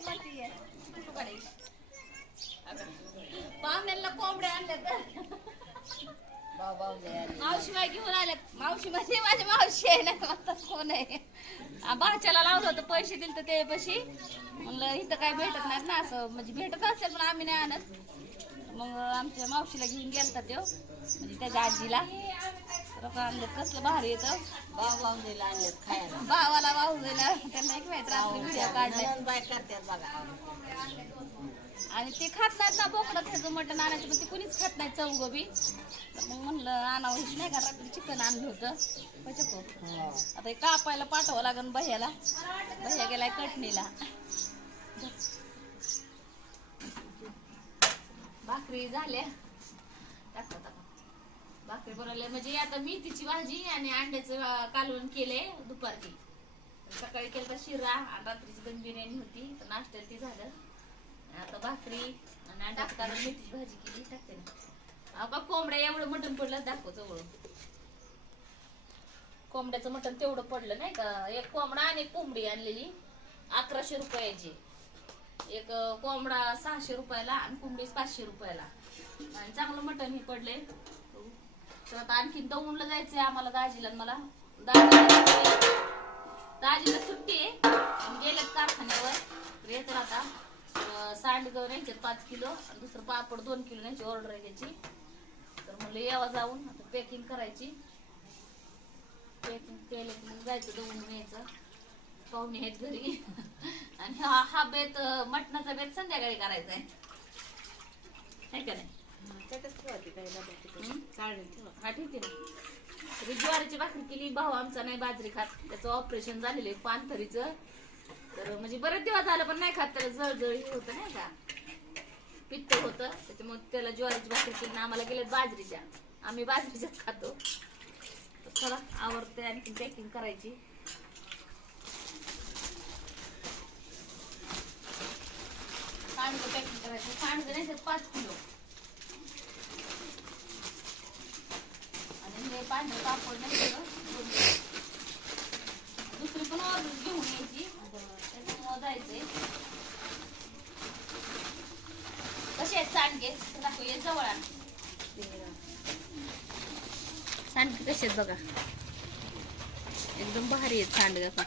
म्हणतीये कुठूकडे पाहुण्याला कोंबड्या आणल्या तर मावशी बाई घेऊन आल्यात मावशी म्हणजे माझी मावशी आहे ना आता कोण आहे आ, भाच्याला लावलं होतं पैसे दिले तर ते पशी म्हणलं इथं काय भेटत नाही ना असं म्हणजे भेटत असेल पण आम्ही नाही आणत मग आमच्या मावशीला घेऊन गेलता तो म्हणजे त्याच्या आजीला. तर आणलं कसलं भारी येतं भाव आणलेत खायला. भावाला त्यांना एक माहीत रात्री व्हिडिओ नणंद बाय करतात बघा. आणि ते खात नाहीत ना बोकडं ह्याचं मटण आणायचं पण ते कुणीच खात नाही चौगोबी तर मग म्हणलं आणावं नाही का रात्री चिकन आणलं होतं. पचको आता हे कापायला पाठवावं लागेल भैयाला. भैया गेलाय कटणीला. भाकरी झाल्या. टाका टाका भाकरी बनवल्या. म्हणजे आता मेथीची भाजी आणि अंड्याचं कालवण केलंय दुपारची. सकाळी केलं शिरा आणि रात्रीची दम बिर्याणी होती. तर नाश्त्याला ती झालं. आता भाकरी आणि अंडा. कालवण मेथीची भाजी केली. टाकते ना. का कोंबड्या एवढं मटण पडलं दाखव जवळ कोंबड्याचं मटण तेवढं पडलं नाही का? एक कोंबडा आणि एक कोंबडी आणलेली. अकराशे रुपयाची. एक कोंबडा सहाशे रुपयाला आणि कोंबडी पाचशे रुपयाला. आणि चांगलं मटण हे पडले तर आता आणखीन दौंडला जायचंय आम्हाला दाजीला मला. दाजीला सुट्टी आहे. गेलेत कारखान्यावर. येतो आता. सांडगव न्यायचे पाच किलो आणि दुसरं पापड दोन किलो न्यायची ऑर्डर आहे त्याची. तर म्हणलं यावा जाऊन. आता पॅकिंग करायची. पॅकिंग केलं की मग जायचं दौंड न्यायचं. पाहुणे आहेत घरी. आणि हा हा बेत मटणाचा बेत संध्याकाळी करायचा आहे. है का नाही? हं? ठीक आहे ना. ज्वारीची भाकरी केली भाऊ आमचा नाही बाजरी खात. त्याचं ऑपरेशन झालेलं आहे पानथरीचं. तर म्हणजे बरेच दिवस झालं पण नाही खात त्याला जळजळी होतं नाही का? पित्त होतं. त्याच्यामुळे त्याला ज्वारीची भाकरी केली आणि आम्हाला गेले बाजरीच्या. आम्ही बाजरीच्याच खातो. चला आवडते आणखी पॅकिंग करायची. सांडगं पॅकिंग करायचं? सांडगं नाही पाच किलो. आणि हे पांढरं पापड नाही दुसरी पण ऑर्डर घेऊन यायची. त्याच्यामुळं जायचंय कसे आहेत सांडगे? तर दाखव ये जवळ आण. सांडगे कसे आहेत बघा? एकदम भारी आहेत सांडगे पण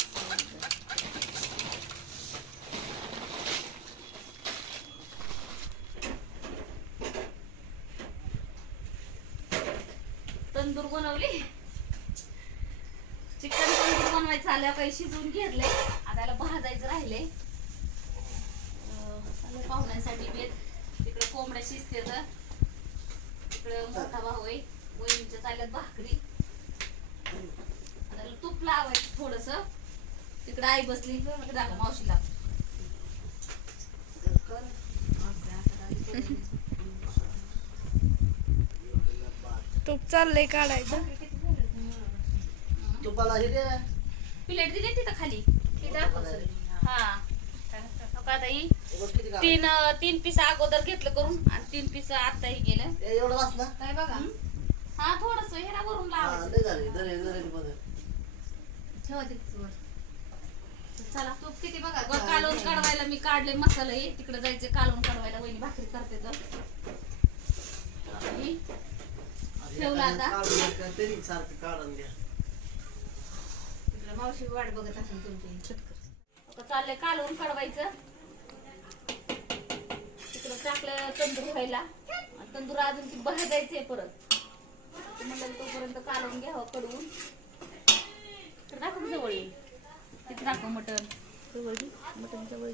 तंदूर बनवली. चिकन तंदूर बनवायचं आलं काही शिजवून घेतले आता याला भाजायचं राहिले पाहुण्यासाठी पाहुण्यांसाठी बेत तिकडे कोंबड्या शिजते तर तिकडे मोठा भाऊ आहे. वहिनीच्या चालल्यात भाकरी. आता तूप लावायचं थोडस. तिकडे आई बसली. मावशी मावशीला तूप चाललंय काढायचं. हे दे. प्लेट दिली तिथं खाली. ती दाखव सर. हा. हो का आता ही. बघ किती काढ. तीन तीन पीस अगोदर घेतलं करून आणि तीन पीस आता हे गेलं हे एवढं वाचलं? काय बघा. हा थोडस हेरा वरून हा लावायचं. लय झाले दरे दरे मध्ये ठेवा तिथे वर. चला. तूप किती बघा ग- कालवून काढवायला मी काढले मसाला. हे तिकडे जायचे कालवून काढवायला. वहिनी भाकरी करते तर ही ठेवलं आता? तरी सारखं काढून द्या मावशी वाट बघत असेल तुमची. आता चाललंय कालवून काढवायचं तिकडं टाकलं तंदूर व्हायला. आणि तंदूर अजून ती भाजायचे परत. तर म्हणलं तोपर्यंत कालवून घ्यावं कडवून. तर दाखव जवळ येईल तिथे दाखव मटण. जवळ घे मटण जवळ